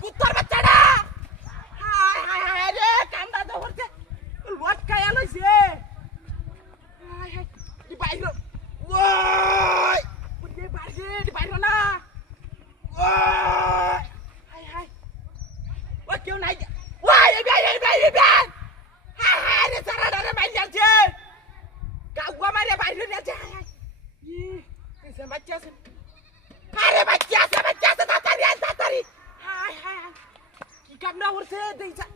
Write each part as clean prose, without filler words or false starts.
কুত্তার বাচ্চাটা হায় হায় হায় রে কান্দা তো হচ্ছে লটকায়া লইছে হায় হায় দি বাইর ওই বুঝে বাড়ছে দি বাইর না ওই হায় হায় ও কেউ নাই ওই এই ভাই হায় হায় রে সারা রে মাইর যাচ্ছে কাউয়া মারে বাইরে যাচ্ছে হায় হায় ই বাচ্চা আছে আরে বাচ্চা আছে তাড়াতাড়ি হায় হায় কি কামনা করছে দেইছা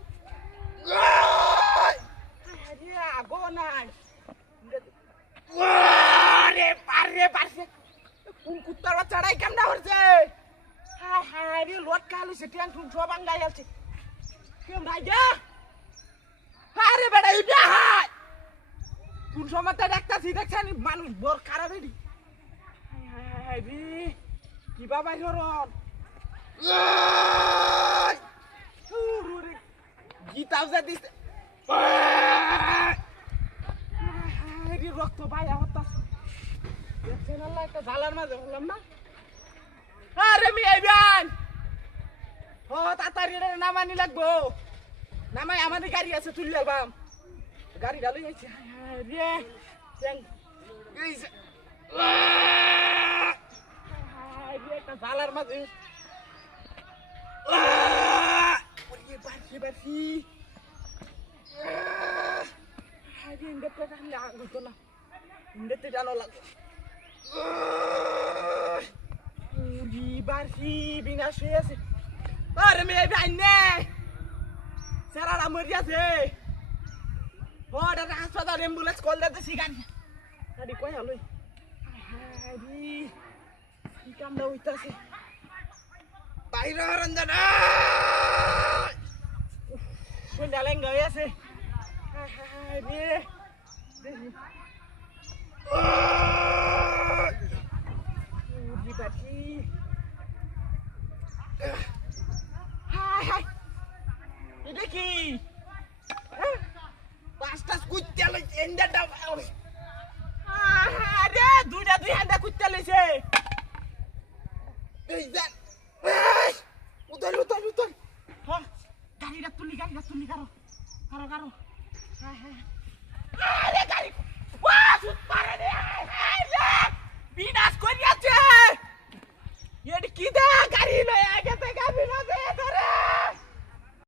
হায় হায় রে আগো নাই ওরে পারছে কোন কুত্তার বাচ্চাটাই কামনা করছে হায় হায় রে লটকা লইছে ট্যাং টুং সব আঙ্গাই আছে কেউ নাই যা আরে বেটা ইটা হায় কোন সময়টা দেখতাছি দেখছেন মানুষ বড় খারাপ হইলি হায় হায় হায় রে কি বাবা ধরন গীতাও যা দিছে রক্ত বাইয়া হতাস দেখছেন আল্লাহ একটা জ্বালার মাঝে বললাম না আরে মি আইবেন ও তাড়াতাড়ি নামানি লাগবো নামাই আমাদের গাড়ি আছে তুলি আলবাম গাড়ি ডালি যাচ্ছে রে একটা জ্বালার মাঝে বাড়ছি ইন্ডেতে টানলে আগুতো না ইন্ডেতে জানো লাগবে বাড়ছি বিনাশ হয়ে আছে আরে মেয়ে ভাই নে সারারা মরি আছে ও দাদা হাসপাতাল অ্যাম্বুলেন্স কল দিতেছি গাড়ি কই হলো হারি কি কামড়া হইতাছে বাইরে রঞ্জন শুনলা লেঙ্গা হয়ে আছে রে বাড়ছি এটা কি পাঁচটা কুত্তা লইছে এন্ডাটা আরে দুইটা দুই হান্ডা কুত্তা লইছে এই দেখ উতল হ্যাঁ গাড়িটা তুলি কারো আরে গাড়ি ওয়া সুত পারে রে বিনাশ করিয়াছে এডি কি দে